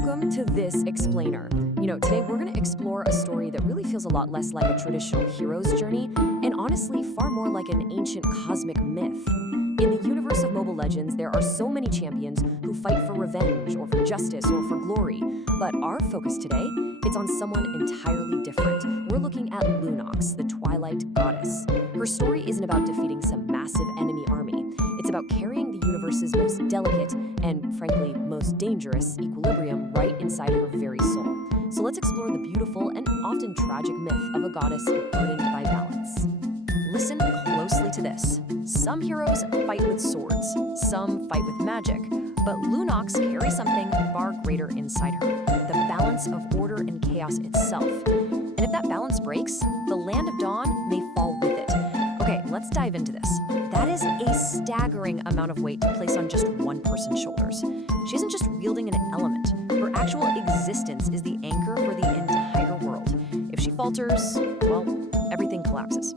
welcome to This Explainer. Today we're going to explore a story that really feels a lot less like a traditional hero's journey, and honestly far more like an ancient cosmic myth. In the universe of Mobile Legends, there are so many champions who fight for revenge, or for justice, or for glory. But our focus today, it's on someone entirely different. We're looking at Lunox, the Twilight Goddess. Her story isn't about defeating some massive enemy army. It's about carrying the universe's most delicate and, frankly, most dangerous equilibrium right inside her very soul. So let's explore the beautiful and often tragic myth of a goddess burdened by balance. Listen closely to this. Some heroes fight with swords, some fight with magic, but Lunox carries something far greater inside her, the balance of order and chaos itself. And if that balance breaks, the Land of Dawn may fall with it. Okay, let's dive into this. That is a staggering amount of weight to place on just one person's shoulders. She isn't just wielding an element. Her actual existence is the anchor for the entire world. If she falters, well, everything collapses.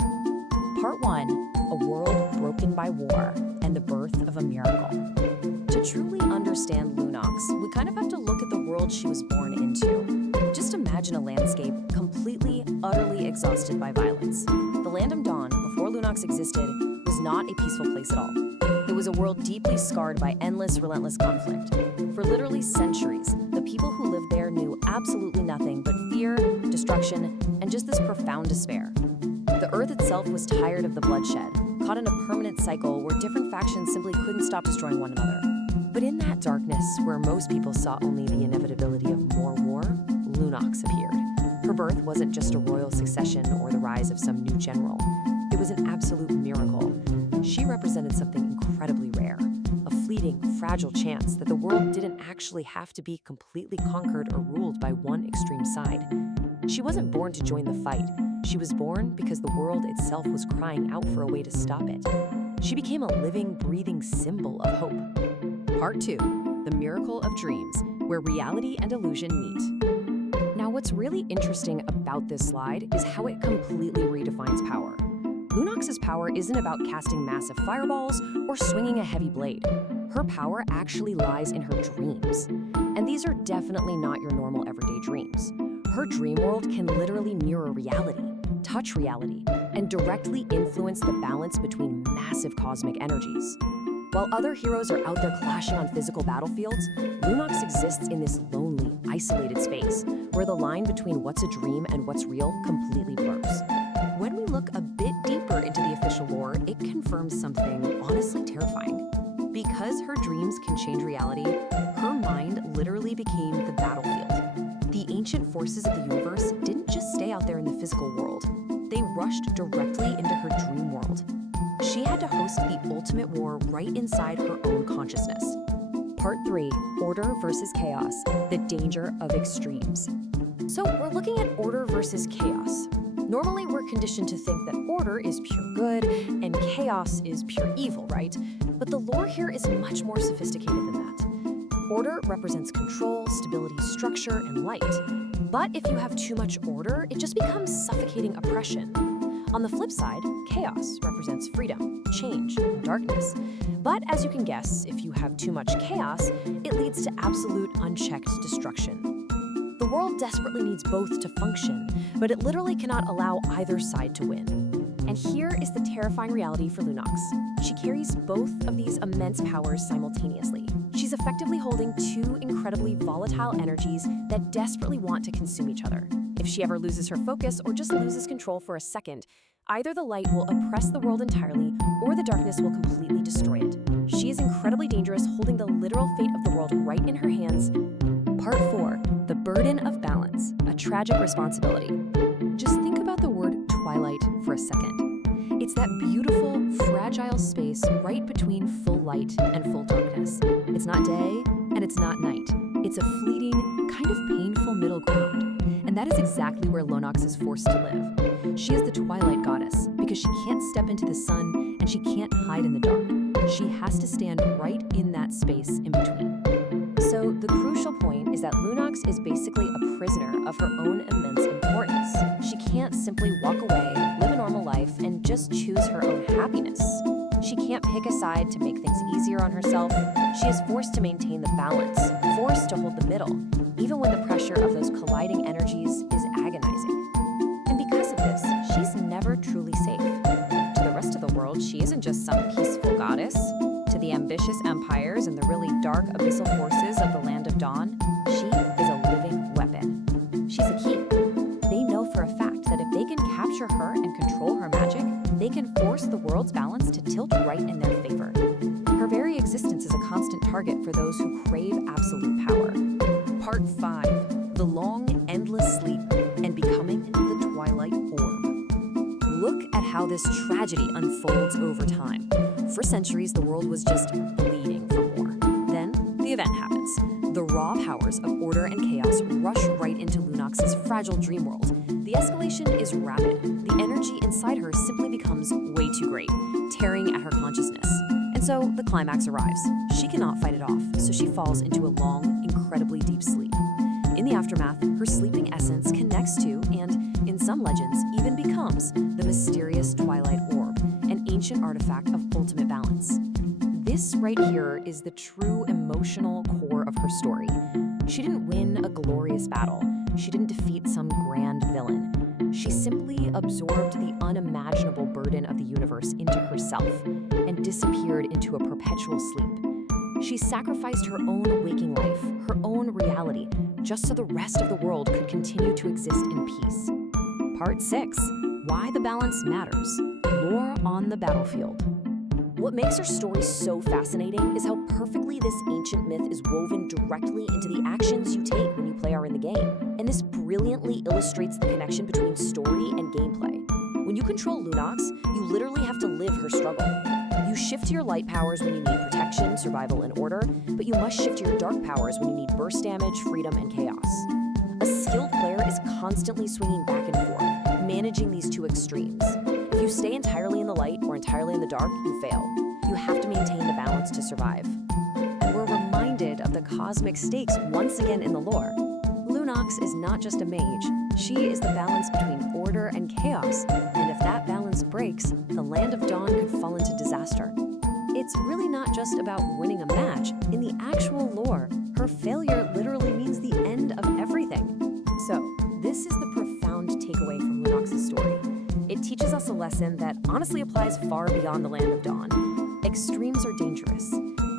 Part 1, a world broken by war and the birth of a miracle. To truly understand Lunox, we kind of have to look at the world she was born into. Just imagine a landscape completely, utterly exhausted by violence. The Land of Dawn, before Lunox existed, was not a peaceful place at all. It was a world deeply scarred by endless, relentless conflict. For literally centuries, the people who lived there knew absolutely nothing but fear, destruction, and just this profound despair. The Earth itself was tired of the bloodshed, caught in a permanent cycle where different factions simply couldn't stop destroying one another. But in that darkness, where most people saw only the inevitability of more war, Lunox appeared. Her birth wasn't just a royal succession or the rise of some new general. It was an absolute miracle. She represented something incredibly rare, a fleeting, fragile chance that the world didn't actually have to be completely conquered or ruled by one extreme side. She wasn't born to join the fight. She was born because the world itself was crying out for a way to stop it. She became a living, breathing symbol of hope. Part 2, the miracle of dreams, where reality and illusion meet. Now, what's really interesting about this slide is how it completely redefines power. Lunox's power isn't about casting massive fireballs or swinging a heavy blade. Her power actually lies in her dreams. And these are definitely not your normal everyday dreams. Her dream world can literally mirror reality, touch reality, and directly influence the balance between massive cosmic energies. While other heroes are out there clashing on physical battlefields, Lunox exists in this lonely, isolated space where the line between what's a dream and what's real completely blurs. When we look a bit deeper into the official lore, it confirms something honestly terrifying. Because her dreams can change reality, her mind literally became the battlefield. The ancient forces of the universe didn't just stay out there in the physical world. They rushed directly into her dream world. She had to host the ultimate war right inside her own consciousness. Part 3, Order versus Chaos, the danger of extremes. So we're looking at order versus chaos. Normally, we're conditioned to think that order is pure good and chaos is pure evil, right? But the lore here is much more sophisticated than that. Order represents control, stability, structure, and light. But if you have too much order, it just becomes suffocating oppression. On the flip side, chaos represents freedom, change, and darkness. But as you can guess, if you have too much chaos, it leads to absolute unchecked destruction. The world desperately needs both to function, but it literally cannot allow either side to win. And here is the terrifying reality for Lunox. She carries both of these immense powers simultaneously. She's effectively holding two incredibly volatile energies that desperately want to consume each other. If she ever loses her focus or just loses control for a second, either the light will oppress the world entirely or the darkness will completely destroy it. She is incredibly dangerous, holding the literal fate of the world right in her hands. Part 4, the burden of balance, a tragic responsibility. Just think about the word twilight for a second. It's that beautiful, fragile space right between full light and full darkness. It's not day and it's not night. It's a fleeting, kind of painful middle ground. And that is exactly where Lunox is forced to live. She is the Twilight Goddess because she can't step into the sun and she can't hide in the dark. She has to stand right in that space in between. So the crucial point is that Lunox is basically a prisoner of her own immense importance. She can't simply walk away, live a normal life, and just choose her own happiness. She can't can't pick a side to make things easier on herself. She is forced to maintain the balance, forced to hold the middle, even when the pressure of those colliding energies is agonizing. And because of this, she's never truly safe. To the rest of the world, she isn't just some peaceful goddess. To the ambitious empires and the really dark abyssal forces of the Land of Dawn, she is a living weapon. She's a key. They know for a fact that if they can capture her and control her magic, they can force the world's balance to tilt right in their favor. Her very existence is a constant target for those who crave absolute power. Part 5. The Long, Endless Sleep and Becoming the Twilight Orb. Look at how this tragedy unfolds over time. For centuries, the world was just bleeding for more. Then, the event happens. The raw powers of order and chaos rush right into Lunox's fragile dreamworld. The escalation is rapid. The energy inside her simply becomes way too great, tearing at her consciousness. And so the climax arrives. She cannot fight it off, so she falls into a long, incredibly deep sleep. In the aftermath, her sleeping essence connects to, and in some legends, even becomes, the mysterious Twilight Orb, an ancient artifact of ultimate balance. This right here is the true emotional core of her story. She didn't win a glorious battle. She didn't defeat some grand villain. She simply absorbed the unimaginable burden of the universe into herself and disappeared into a perpetual sleep. She sacrificed her own waking life, her own reality, just so the rest of the world could continue to exist in peace. Part 6. Why the balance matters. Lore on the battlefield. What makes her story so fascinating is how perfectly this ancient myth is woven directly into the actions you take when you play or in the game. And this brilliantly illustrates the connection between story and gameplay. When you control Lunox, you literally have to live her struggle. You shift your light powers when you need protection, survival, and order, but you must shift your dark powers when you need burst damage, freedom, and chaos. A skilled player is constantly swinging back and forth, managing these two extremes. If you stay entirely in the light or entirely in the dark, you fail. You have to maintain the balance to survive. And we're reminded of the cosmic stakes once again in the lore. Lunox is not just a mage. She is the balance between order and chaos, and if that balance breaks, the Land of Dawn could fall into disaster. It's really not just about winning a match. In the actual lore, her failure literally means the end of everything. So, this is the profound takeaway from Lunox's story. It teaches us a lesson that honestly applies far beyond the Land of Dawn. Extremes are dangerous.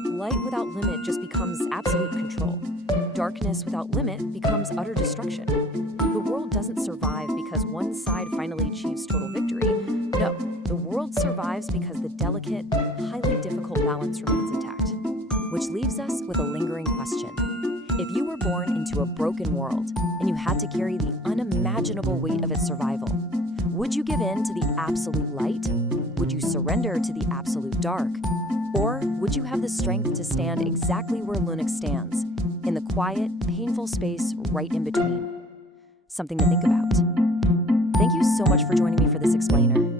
Light without limit just becomes absolute control. Darkness without limit becomes utter destruction. The world doesn't survive because one side finally achieves total victory. No, the world survives because the delicate, highly difficult balance remains intact. Which leaves us with a lingering question. If you were born into a broken world and you had to carry the unimaginable weight of its survival, would you give in to the absolute light? Would you surrender to the absolute dark? Or would you have the strength to stand exactly where Lunox stands, in the quiet, painful space right in between? Something to think about. Thank you so much for joining me for this explainer.